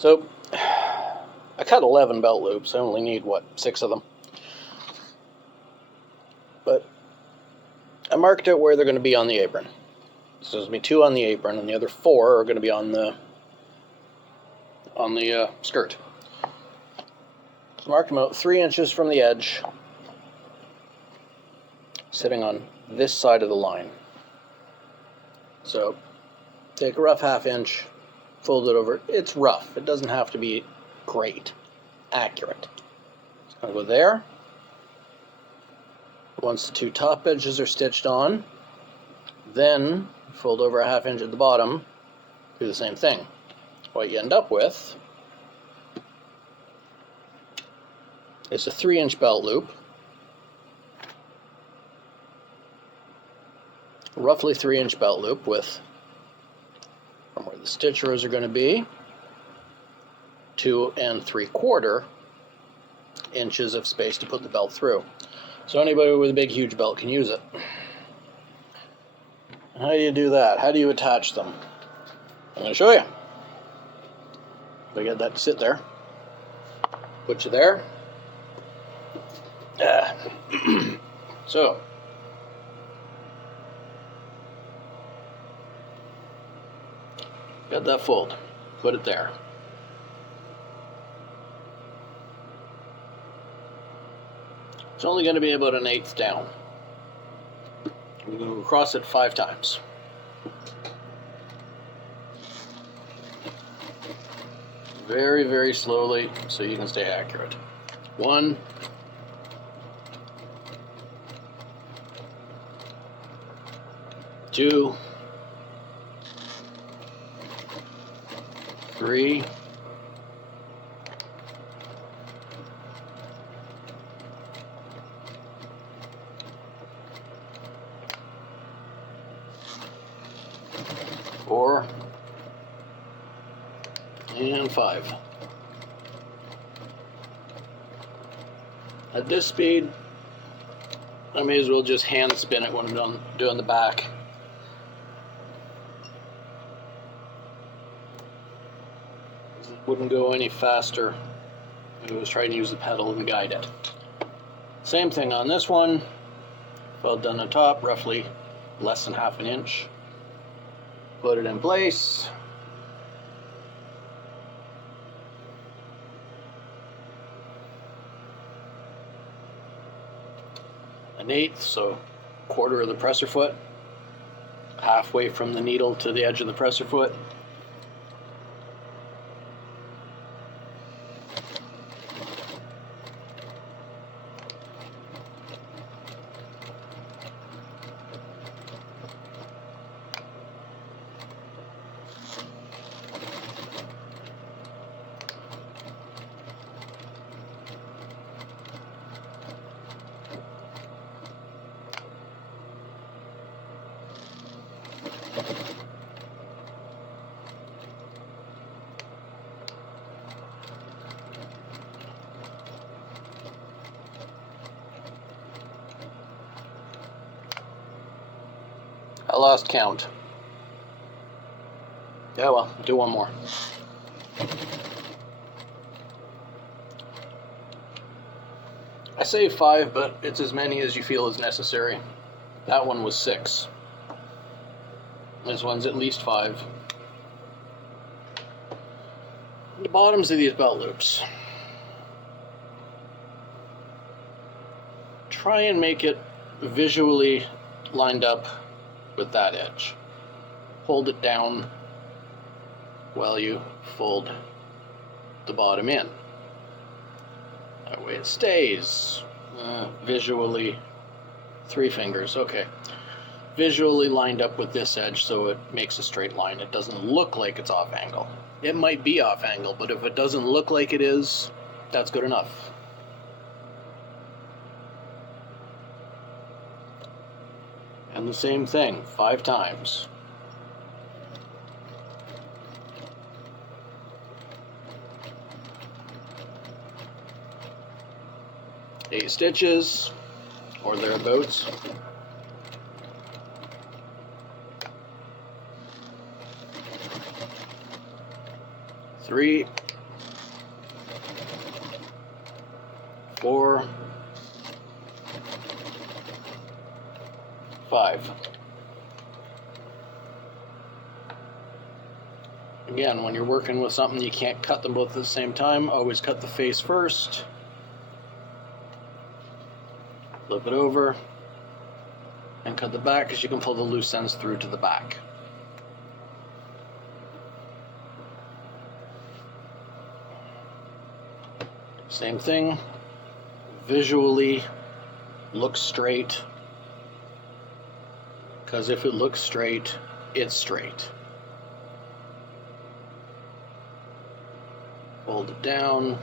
So I cut 11 belt loops. I only need, what, 6 of them? But I marked out where they're going to be on the apron. So there's going to be 2 on the apron, and the other 4 are going to be on the skirt. So marked them out 3 inches from the edge, sitting on this side of the line. So take a rough 1/2 inch, fold it over. It's rough. It doesn't have to be great, accurate. It's going to go there. Once the 2 top edges are stitched on, then fold over a 1/2 inch at the bottom, do the same thing. What you end up with is a 3-inch belt loop, roughly 3-inch belt loop with, from where the stitch rows are going to be, 2 3/4 inches of space to put the belt through. So anybody with a big, huge belt can use it. How do you do that? How do you attach them? I'm going to show you. If I get that to sit there, put you there. So, got that fold. Put it there. It's only going to be about 1/8 down. We're going to go across it 5 times. Very, very slowly so you can stay accurate. 1, 2, 3, 4, and 5. At this speed, I may as well just hand spin it when I'm done doing the back. It wouldn't go any faster if I was trying to use the pedal and guide it. Same thing on this one. Felt done the top, roughly less than 1/2 inch. Put it in place. An 1/8, so 1/4 of the presser foot, halfway from the needle to the edge of the presser foot. I lost count. Yeah, well, do one more. I say 5, but it's as many as you feel is necessary. That one was 6. This one's at least 5. The bottoms of these belt loops. Try and make it visually lined up with that edge. Hold it down while you fold the bottom in. That way it stays visually, 3 fingers, okay. Visually lined up with this edge so it makes a straight line. It doesn't look like it's off angle. It might be off angle, but if it doesn't look like it is, that's good enough. And the same thing, 5 times. Eight stitches, or thereabouts. Three, 4, 5. Again, when you're working with something, you can't cut them both at the same time. Always cut the face first. Flip it over and cut the back, because you can pull the loose ends through to the back. Same thing. Visually look straight, because if it looks straight, it's straight. Fold it down,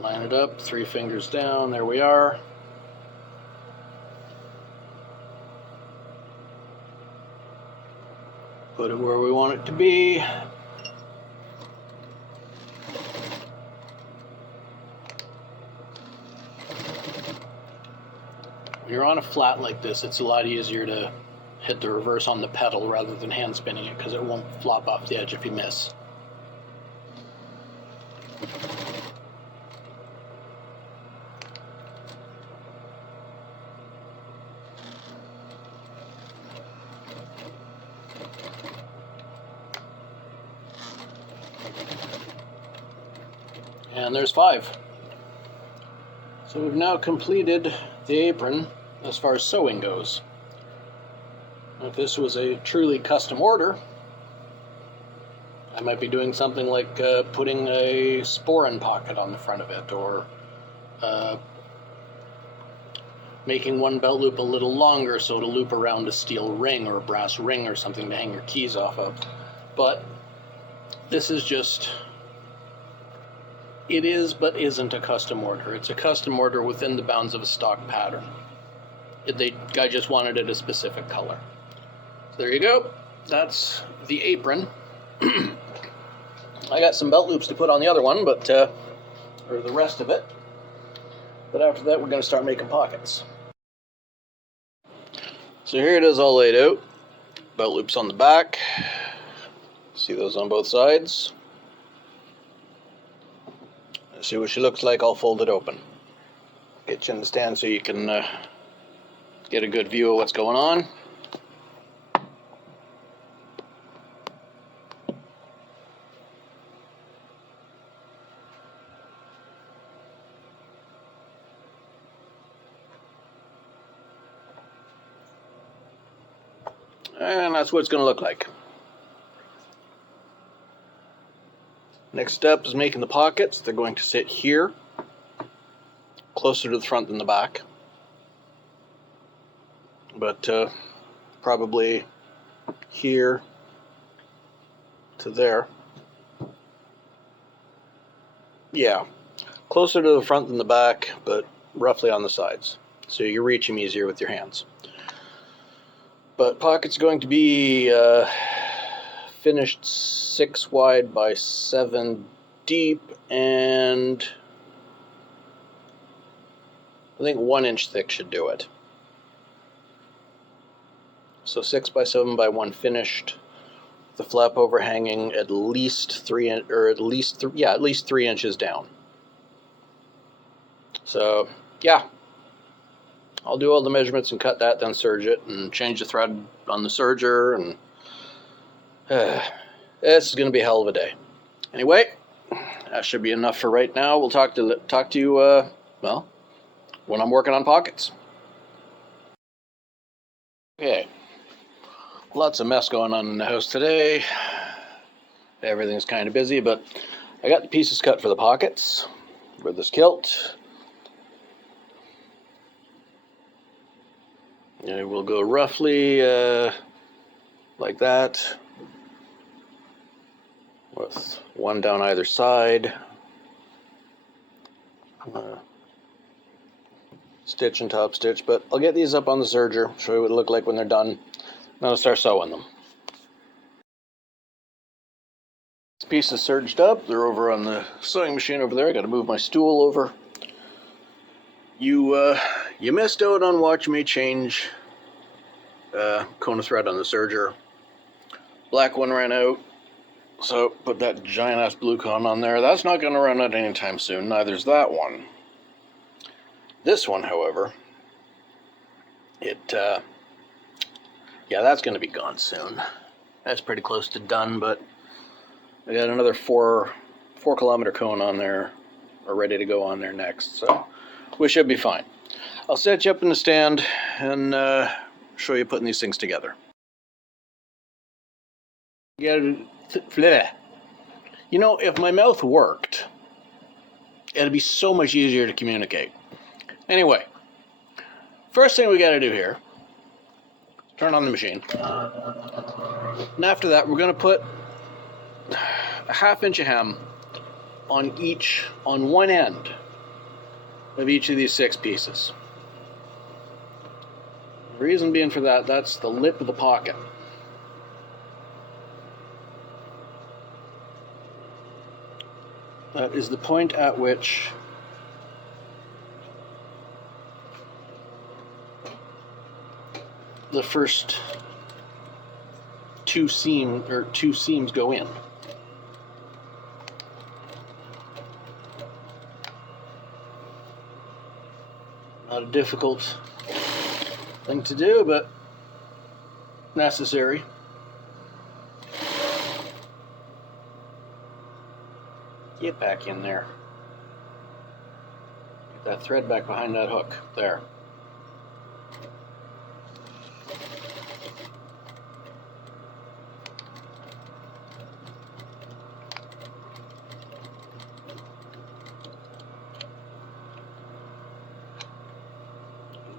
line it up, 3 fingers down, there we are. Put it where we want it to be. When you're on a flat like this, it's a lot easier to hit the reverse on the pedal rather than hand spinning it, because it won't flop off the edge if you miss. And there's 5. So we've now completed the apron as far as sewing goes. If this was a truly custom order, I might be doing something like putting a sporran pocket on the front of it, or making one belt loop a little longer so it'll loop around a steel ring or a brass ring or something to hang your keys off of. But this is just... It is, but isn't a custom order. It's a custom order within the bounds of a stock pattern. The guy just wanted it a specific color. So there you go. That's the apron. I got some belt loops to put on the other one, but or the rest of it. But after that, we're going to start making pockets. So here it is all laid out. Belt loops on the back. See those on both sides. See what she looks like. I'll fold it open. Get you in the stand so you can get a good view of what's going on. And that's what it's going to look like. Next step is making the pockets. They're going to sit here, closer to the front than the back, but probably here to there. Yeah, closer to the front than the back, but roughly on the sides, so you reach them easier with your hands. But pocket's going to be finished 6 wide by 7 deep, and I think 1 inch thick should do it. So 6 by 7 by 1 finished. The flap overhanging at least 3 inches down. So yeah, I'll do all the measurements and cut that, then serge it and change the thread on the serger, and this is going to be a hell of a day. Anyway, that should be enough for right now. We'll talk to you, well, when I'm working on pockets. Okay, lots of mess going on in the house today. Everything's kind of busy, but I got the pieces cut for the pockets for this kilt. And we'll go roughly like that, with 1 down either side. Stitch and top stitch, but I'll get these up on the serger, show you what it look like when they're done. Then I'll start sewing them. This piece is serged up. They're over on the sewing machine over there. I got to move my stool over. You missed out on watching me change cone of thread on the serger. Black one ran out, so put that giant ass blue cone on there. That's not going to run out anytime soon. Neither's that one. This one, however, yeah, that's going to be gone soon. That's pretty close to done, but I got another 4-kilometer cone on there, or ready to go on there next, so we should be fine. I'll set you up in the stand and show you putting these things together. You know, if my mouth worked, it'd be so much easier to communicate. Anyway, first thing we got to do here, turn on the machine. And after that, we're going to put a 1/2 inch of hem on one end of each of these 6 pieces. The reason being for that, that's the lip of the pocket. That is the point at which the first two seams go in. Not a difficult thing to do, but necessary. Get back in there. Get that thread back behind that hook. There.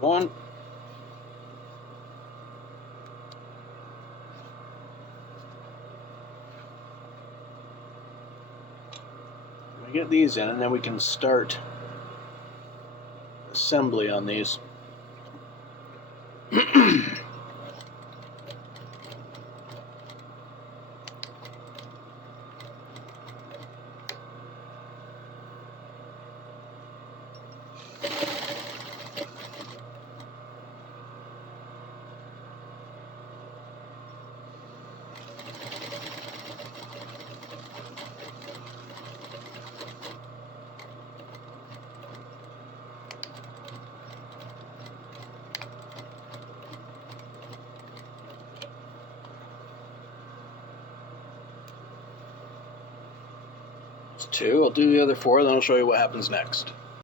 One. We get these in, and then we can start assembly on these. It's 2. I'll do the other 4, then I'll show you what happens next.